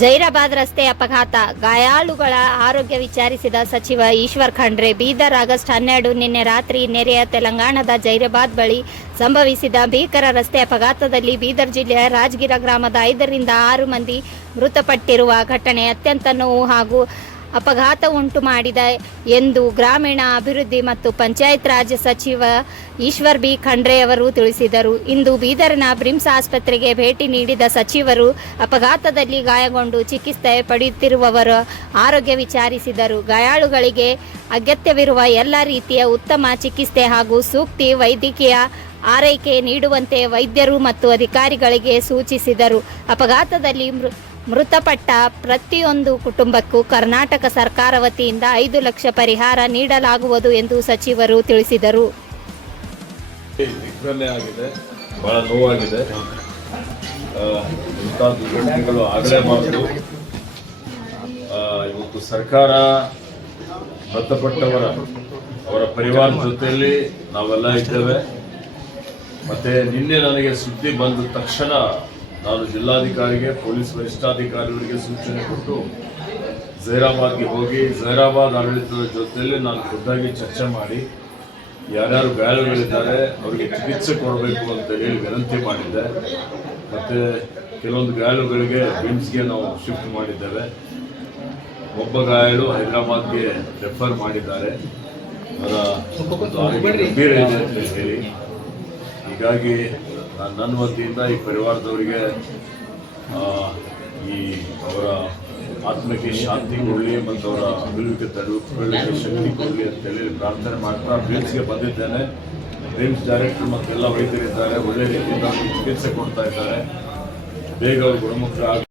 ಜೈರಾಬಾದ್ ರಸ್ತೆ ಅಪಘಾತ, ಗಾಯಾಳುಗಳ ಆರೋಗ್ಯ ವಿಚಾರಿಸಿದ ಸಚಿವ ಈಶ್ವರ್ ಖಂಡ್ರೆ. ಬೀದರ್ ಆಗಸ್ಟ್ 12 ನಿನ್ನೆ ರಾತ್ರಿ ನೆರೆಯ ತೆಲಂಗಾಣದ ಜೈರಾಬಾದ್ ಬಳಿ ಸಂಭವಿಸಿದ ಭೀಕರ ರಸ್ತೆ ಅಪಘಾತದಲ್ಲಿ ಬೀದರ್ ಜಿಲ್ಲೆಯ ರಾಜಗಿರ ಗ್ರಾಮದ 5 ರಿಂದ 6 ಮಂದಿ ಮೃತಪಟ್ಟಿರುವ ಘಟನೆ ಅತ್ಯಂತ ನೋವು ಹಾಗೂ ಅಪಘಾತ ಉಂಟು ಮಾಡಿದೆ ಎಂದು ಗ್ರಾಮೀಣ ಅಭಿವೃದ್ಧಿ ಮತ್ತು ಪಂಚಾಯತ್ ರಾಜ್ ಸಚಿವ ಈಶ್ವರ್ ಬಿ ಖಂಡ್ರೆ ಅವರು ತಿಳಿಸಿದರು. ಇಂದು ಬೀದರ್ನ ಬ್ರಿಮ್ಸ್ ಆಸ್ಪತ್ರೆಗೆ ಭೇಟಿ ನೀಡಿದ ಸಚಿವರು ಅಪಘಾತದಲ್ಲಿ ಗಾಯಗೊಂಡು ಚಿಕಿತ್ಸೆ ಪಡೆಯುತ್ತಿರುವವರ ಆರೋಗ್ಯ ವಿಚಾರಿಸಿದರು. ಗಾಯಾಳುಗಳಿಗೆ ಅಗತ್ಯವಿರುವ ಎಲ್ಲ ರೀತಿಯ ಉತ್ತಮ ಚಿಕಿತ್ಸೆ ಹಾಗೂ ಸೂಕ್ತ ವೈದ್ಯಕೀಯ ಆರೈಕೆ ನೀಡುವಂತೆ ವೈದ್ಯರು ಮತ್ತು ಅಧಿಕಾರಿಗಳಿಗೆ ಸೂಚಿಸಿದರು. ಅಪಘಾತದಲ್ಲಿ ಮೃತಪಟ್ಟ ಪ್ರತಿಯೊಂದು ಕುಟುಂಬಕ್ಕೂ ಕರ್ನಾಟಕ ಸರ್ಕಾರ ವತಿಯಿಂದ 5 ಲಕ್ಷ ಪರಿಹಾರ ನೀಡಲಾಗುವುದು ಎಂದು ಸಚಿವರು ತಿಳಿಸಿದರು. ಬಹಳ ನೋವಾಗಿದೆ. ದುರ್ಘಟನೆಗಳು ಆಗಲೇಬಾರದು. ಇವತ್ತು ಸರ್ಕಾರ ಮೃತಪಟ್ಟವರ ಪರಿವಾರ ಜೊತೆಯಲ್ಲಿ ನಾವೆಲ್ಲ ಇದ್ದೇವೆ. ಮತ್ತೆ ನಿನ್ನೆ ನನಗೆ ಸುದ್ದಿ ಬಂದ ತಕ್ಷಣ ನಾನು ಜಿಲ್ಲಾಧಿಕಾರಿಗೆ, ಪೊಲೀಸ್ ವರಿಷ್ಠಾಧಿಕಾರಿಗಳಿಗೆ ಸೂಚನೆ ಕೊಟ್ಟು ಜೈರಾಬಾದ್ಗೆ ಹೋಗಿ ಜೈರಾಬಾದ್ ಆಡಳಿತದ ಜೊತೆಯಲ್ಲಿ ನಾನು ಖುದ್ದಾಗಿ ಚರ್ಚೆ ಮಾಡಿ ಯಾರ್ಯಾರು ಗಾಯಾಳುಗಳಿದ್ದಾರೆ ಅವರಿಗೆ ಚಿಕಿತ್ಸೆ ಕೊಡಬೇಕು ಅಂತೇಳಿ ವಿನಂತಿ ಮಾಡಿದ್ದೆ. ಮತ್ತು ಕೆಲವೊಂದು ಗಾಯಾಳುಗಳಿಗೆ ಬಿಮ್ಸ್ಗೆ ನಾವು ಶಿಫ್ಟ್ ಮಾಡಿದ್ದೇವೆ. ಒಬ್ಬ ಗಾಯಾಳು ಹೈದರಾಬಾದ್ಗೆ ರೆಫರ್ ಮಾಡಿದ್ದಾರೆ. ಅವರ ಆರೋಗ್ಯ ಗಂಭೀರ ಇದೆ ಅಂತ ಹೇಳಿ. ಹೀಗಾಗಿ ನನ್ನ ವತಿಯಿಂದ ಈ ಪರಿವಾರದವರಿಗೆ ಈ ಅವರ ಆತ್ಮಕ್ಕೆ ಶಾಂತಿ ಕೊಡಲಿ ಮತ್ತು ಅವರ ಅಭಿವೃದ್ಧಿ ತಡೆದುಕೊಳ್ಳಲಿಕ್ಕೆ ಶಕ್ತಿ ಕೊಡಲಿ ಅಂತೇಳಿ ಪ್ರಾರ್ಥನೆ ಮಾಡ್ತಾ ಬ್ರಿಮ್ಸ್ಗೆ ಬಂದಿದ್ದೇನೆ. ಬ್ರಿಮ್ಸ್ ಡೈರೆಕ್ಟರ್ ಮತ್ತು ಎಲ್ಲ ವೈದ್ಯರಿದ್ದಾರೆ, ಒಳ್ಳೆ ರೀತಿಯಿಂದ ಚಿಕಿತ್ಸೆ ಕೊಡ್ತಾ ಇದ್ದಾರೆ. ಬೇಗ ಅವರು ಗುಣಮುಖ